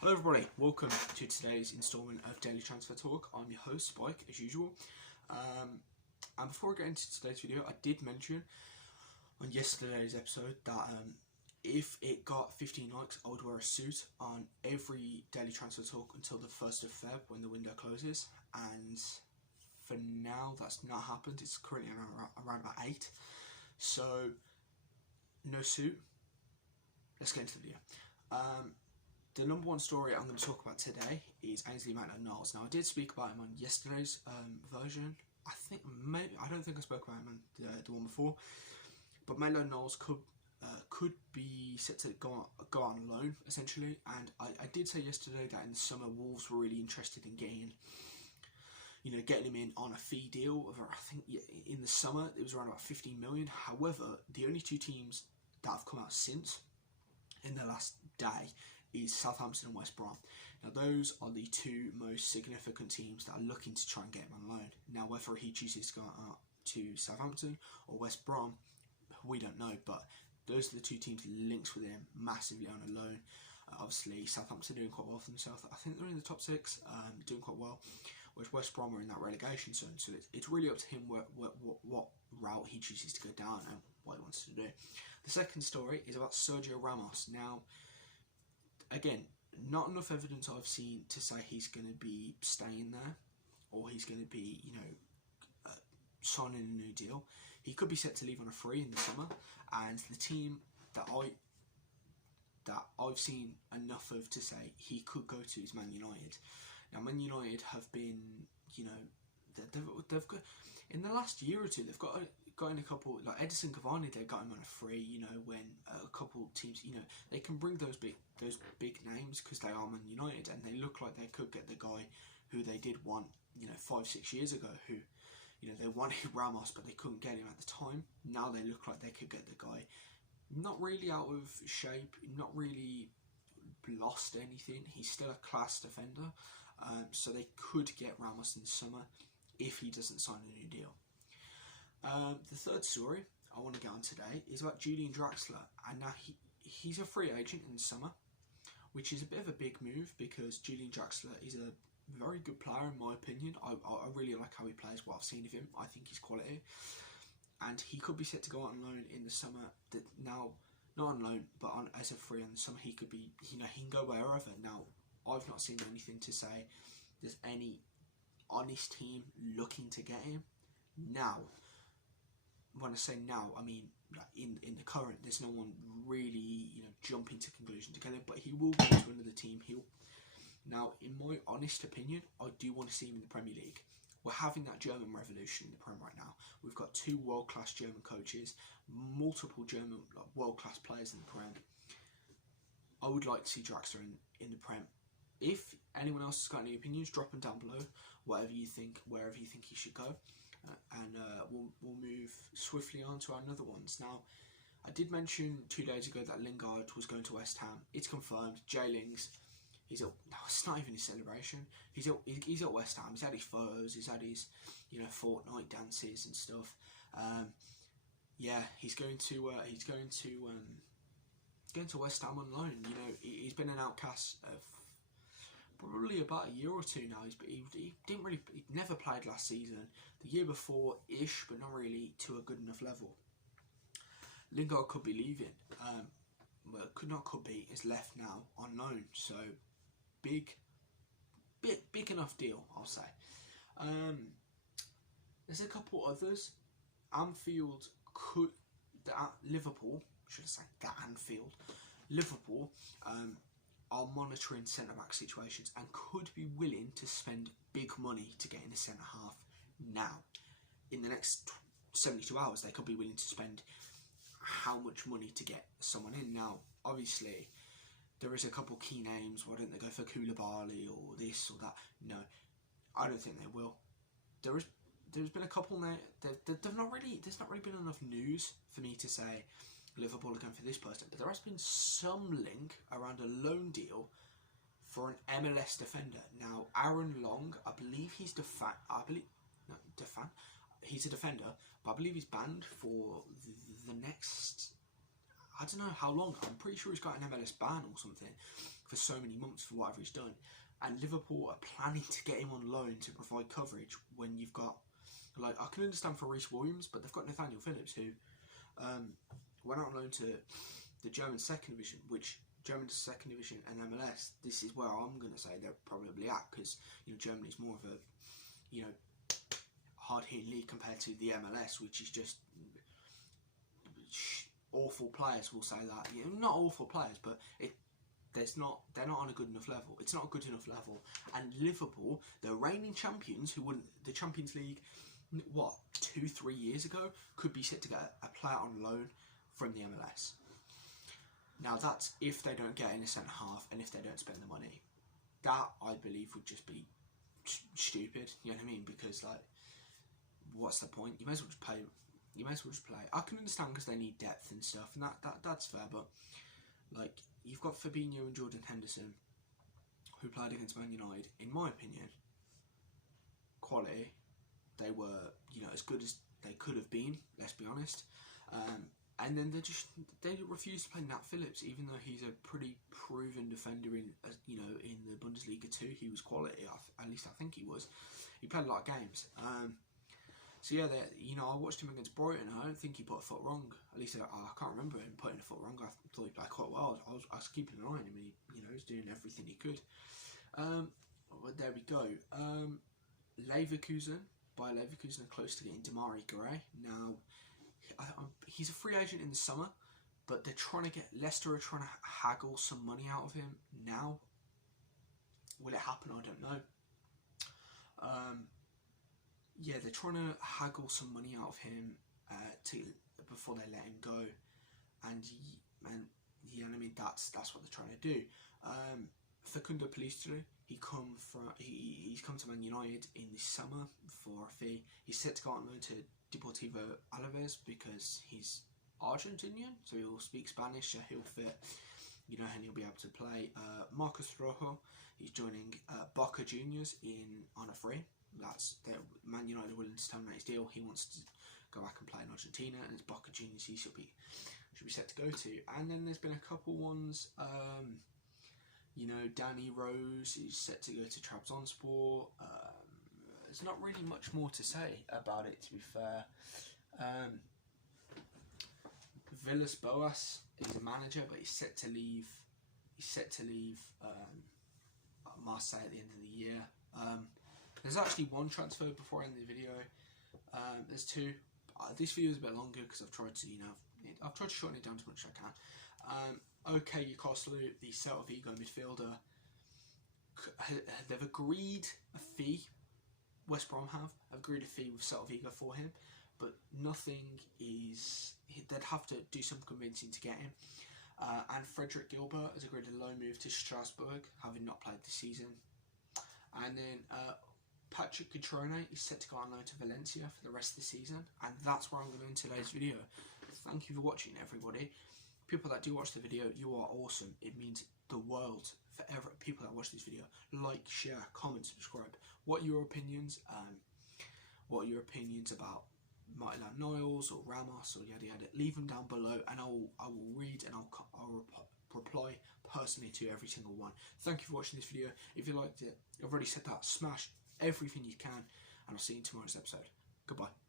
Hello everybody, welcome to today's instalment of Daily Transfer Talk. I'm your host, Spike, as usual. And before I get into today's video, I did mention on yesterday's episode that if it got 15 likes, I would wear a suit on every Daily Transfer Talk until the 1st of Feb when the window closes. And for now, that's not happened. It's currently around about 8. So, no suit. Let's get into the video. The number one story I'm going to talk about today is Ainsley Maitland-Niles. Now, I did speak about him on yesterday's version. I don't think I spoke about him on the one before. But Maitland-Niles could be set to go on loan, essentially. And I did say yesterday that in the summer, Wolves were really interested in getting him in on a fee deal. I think in the summer, it was around about 15 million. However, the only two teams that have come out since, in the last day, is Southampton and West Brom. Now those are the two most significant teams that are looking to try and get him on loan. Now whether he chooses to go out to Southampton or West Brom, we don't know, but those are the two teams linked with him massively on a loan. Obviously Southampton are doing quite well for themselves. I think they're in the top 6, doing quite well, whereas West Brom are in that relegation zone, so it's really up to him what route he chooses to go down and what he wants to do. The second story is about Sergio Ramos. Now, again, not enough evidence I've seen to say he's going to be staying there or he's going to be, signing a new deal. He could be set to leave on a free in the summer, and the team that I've seen enough of to say he could go to is Man United. Now, Man United have been, they've got, in the last year or two, they've got in a couple, like Edison Cavani, they got him on a free, when a couple teams, they can bring those big names because they are Man United, and they look like they could get the guy who they did want, 5-6 years ago, who, they wanted Ramos, but they couldn't get him at the time. Now they look like they could get the guy, not really out of shape, not really lost anything. He's still a class defender, so they could get Ramos in the summer if he doesn't sign a new deal. The third story I want to get on today is about Julian Draxler, and now he's a free agent in the summer, which is a bit of a big move because Julian Draxler is a very good player in my opinion. I really like how he plays, what I've seen of him. I think he's quality, and he could be set to go out on loan in the summer. Now, not on loan, but as a free in the summer, he could be, he can go wherever. Now, I've not seen anything to say there's any honest team looking to get him. Now, when I say now, I mean in the current, there's no one really jumping to conclusion to get him, but he will go to another team. Now, in my honest opinion, I do want to see him in the Premier League. We're having that German revolution in the Prem right now. We've got 2 world-class German coaches, multiple German world-class players in the Prem. I would like to see Draxler in the Prem. If anyone else has got any opinions, drop them down below. Wherever you think he should go, and we'll move swiftly on to our other ones. Now, I did mention 2 days ago that Lingard was going to West Ham. It's confirmed. Jay Lings, he's at. No, it's not even a celebration. He's at West Ham. He's had his photos. He's had his Fortnite dances and stuff. Yeah, he's going to West Ham on loan. He's been an outcast of probably about a year or two now. He never played last season. The year before ish, but not really to a good enough level. Lingard could be leaving. Is left now on loan. So big enough deal, I'll say. There's a couple others. Liverpool are monitoring centre-back situations and could be willing to spend big money to get in a centre-half now. In the next 72 hours, they could be willing to spend how much money to get someone in. Now, obviously, there is a couple key names. Why don't they go for Koulibaly or this or that? No, I don't think they will. There's been a couple now. There's not really been enough news for me to say Liverpool are going for this person, but there has been some link around a loan deal for an MLS defender. Now, Aaron Long, I believe he's he's a defender, but I believe he's banned for the next, I don't know how long. I'm pretty sure he's got an MLS ban or something for so many months for whatever he's done. And Liverpool are planning to get him on loan to provide coverage when you've got, like, I can understand for Reece Williams, but they've got Nathaniel Phillips, who went out on loan to the German second division, which German second division and MLS, this is where I'm going to say they're probably at, because, you know, Germany's more of a, you know, hard-hitting league compared to the MLS, which is just awful players. Will say that, you know, not awful players, but they're not on a good enough level. It's not a good enough level. And Liverpool, the reigning champions, who won the Champions League, what, 2-3 years ago, could be set to get a player on loan from the MLS. Now that's if they don't get in a centre half and if they don't spend the money. That, I believe, would just be stupid. You know what I mean? Because, like, what's the point? You may as well just play. You may as well just play. I can understand because they need depth and stuff, and that's fair. But, like, you've got Fabinho and Jordan Henderson, who played against Man United. In my opinion, quality, they were, you know, as good as they could have been. Let's be honest. And then they refused to play Nat Phillips, even though he's a pretty proven defender in, you know, in the Bundesliga too. He was quality, at least I think he was. He played a lot of games. So yeah, you know, I watched him against Brighton. I don't think he put a foot wrong. At least I can't remember him putting a foot wrong. I thought he played quite well. I was keeping an eye on him, and he was doing everything he could. But there we go. Leverkusen. By Leverkusen are close to getting Demarai Gray. Now, he's a free agent in the summer, but Leicester are trying to haggle some money out of him now. Will it happen? I don't know. Yeah, they're trying to haggle some money out of him before they let him go, and yeah, I mean that's what they're trying to do. Facundo Pellistri, he's come to Man United in the summer for a fee. He's set to go on loan to Deportivo Alaves because he's Argentinian, so he'll speak Spanish, so he'll fit, you know, and he'll be able to play. Marcos Rojo, he's joining Boca Juniors on a free. Man United are willing to terminate his deal. He wants to go back and play in Argentina, and it's Boca Juniors he should be set to go to. And then there's been a couple ones. You know, Danny Rose is set to go to Trabzonspor. There's not really much more to say about it, to be fair. Villas Boas is a manager, but he's set to leave. Marseille at the end of the year. There's actually one transfer before I end the video. There's two. This video is a bit longer because I've tried to, you know, I've tried to shorten it down as much as I can. OK Yokoslu, the Celta Vigo midfielder, they've agreed a fee. West Brom have agreed a fee with Celta Vigo for him, but nothing is. They'd have to do some convincing to get him. And Frederick Gilbert has agreed a loan move to Strasbourg, having not played this season. And then Patrick Cutrone is set to go on loan to Valencia for the rest of the season. And that's where I'm going to end today's video. Thank you for watching, everybody. People that do watch the video, you are awesome. It means the world for people that watch this video. Like, share, comment, subscribe. What are your opinions? What are your opinions about Maitland-Niles or Ramos or yada yada? Leave them down below, and I will read and I'll reply personally to every single one. Thank you for watching this video. If you liked it, I've already said that. Smash everything you can, and I'll see you in tomorrow's episode. Goodbye.